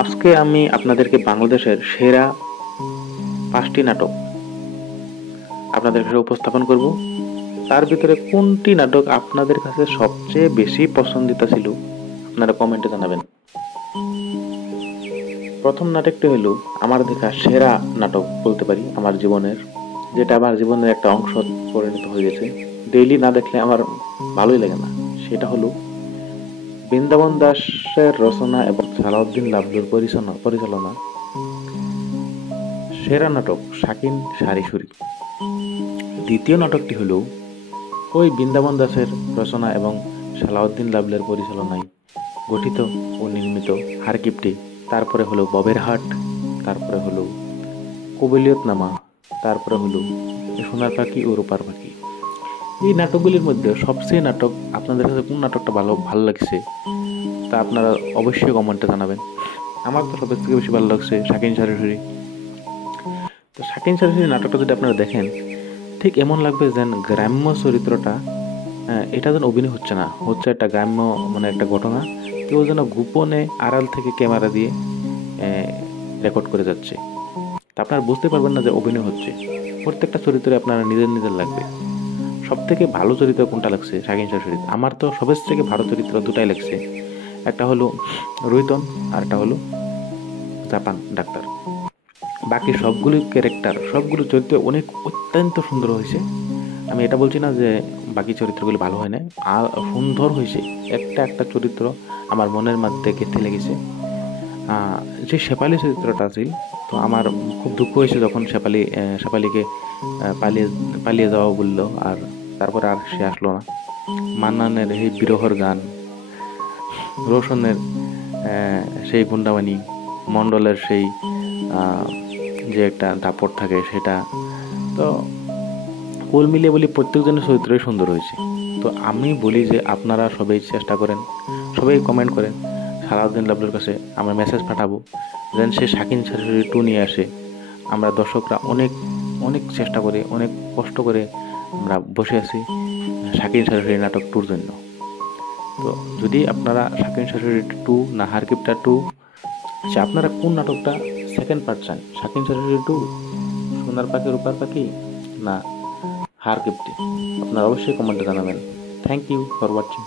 আজকে আমি আপনাদেরকে বাংলাদেশের সেরা ৫টি নাটক আপনাদের কাছে উপস্থাপন করব। তার ভিতরে কোনটি নাটক আপনাদের কাছে সবচেয়ে বেশি পছন্দিত ছিল আপনারা কমেন্টে জানাবেন। প্রথম নাটকটি হলো আমার দেখা সেরা নাটক বলতে পারি আমার জীবনের, যেটা আমার জীবনের একটা অংশ পরিণত হয়ে গেছে। ডেইলি না দেখলে আমার ভালোই লাগে না। সেটা হলো বৃন্দাবন দাসের রচনা এবং সালাউদ্দিন লাবলুর পরিচালনা সেরা নাটক শাকিন সারিসুরি। দ্বিতীয় নাটকটি হলো ওই বৃন্দাবন দাসের রচনা এবং সালাউদ্দিন লাবলের পরিচালনায় গঠিত ও নির্মিত হারকিপটি, তারপরে হলো ববের হাট, তারপরে হলো কবুলিয়তনামা, তারপরে হলো সোনার পাখি ও রূপার পাখি। এই নাটকগুলির মধ্যে সবচেয়ে নাটক আপনাদের কাছে কোন নাটকটা ভালো লাগছে তা আপনারা অবশ্যই কমেন্টে জানাবেন। আমার তো সবের থেকে বেশি ভালো লাগছে শাকিন সারিসুরি। তো শাকিন সারিসুরি নাটকটা যদি আপনারা দেখেন, ঠিক এমন লাগবে যেন গ্রাম্য চরিত্রটা, এটা যেন অভিনয় হচ্ছে না, হচ্ছে একটা গ্রাম্য মানে একটা ঘটনা, কেউ যেন গোপনে আড়াল থেকে ক্যামেরা দিয়ে রেকর্ড করে যাচ্ছে। তা আপনারা বুঝতে পারবেন না যে অভিনয় হচ্ছে। প্রত্যেকটা চরিত্রে আপনারা নিজের লাগবে। সব থেকে ভালো চরিত্র কোনটা লাগছে শাকিন শাশুড়ি? আমার তো সবের থেকে ভালো চরিত্র দুটাই লাগছে। একটা হলো রুহিতন, আর একটা হলো জাপান ডাক্তার। বাকি সবগুলো ক্যারেক্টার, সবগুলো চরিত্র অনেক অত্যন্ত সুন্দর হয়েছে। আমি এটা বলছি না যে বাকি চরিত্রগুলো ভালো হয় না, আর সুন্দর হয়েছে। একটা একটা চরিত্র আমার মনের মধ্যে গেঁথে লেগেছে। যে শেফালি চরিত্রটা আছে, তো আমার খুব দুঃখ হয়েছে যখন শেফালিকে পালিয়ে পালিয়ে যাওয়া বললো, আর তারপরে আর সে আসলো না। মান্নানের এই বিরহর গান, রোশনের সেই গুন্ডামানি, মণ্ডলের সেই আহ, যে একটা দাপট থাকে সেটা, তো কুল মিলিয়ে বলি প্রত্যেকজনের চরিত্রই সুন্দর হয়েছে। তো আমি বলি যে আপনারা সবাই চেষ্টা করেন, সবাই কমেন্ট করেন, সালাউদ্দিন লাবলুর কাছে আমরা মেসেজ পাঠাবো যেন সে শাকিন শাশুড়ি 2 নিয়ে আসে। আমরা দর্শকরা অনেক অনেক চেষ্টা করে, অনেক কষ্ট করে আমরা বসে আছি শাকিন শাশুড়ি নাটক 2-র জন্য। তো যদি আপনারা শাকিন শাশুড়ি 2 না হারকিপটা 2, আচ্ছা আপনারা কোন নাটকটা সেকেন্ড পার্ট চান, শাকিন শাশুড়ি 2, সোনার পাখি রূপার পাখি, না হারকিপটি? আপনারা অবশ্যই কমেন্টে জানাবেন। Thank you for watching.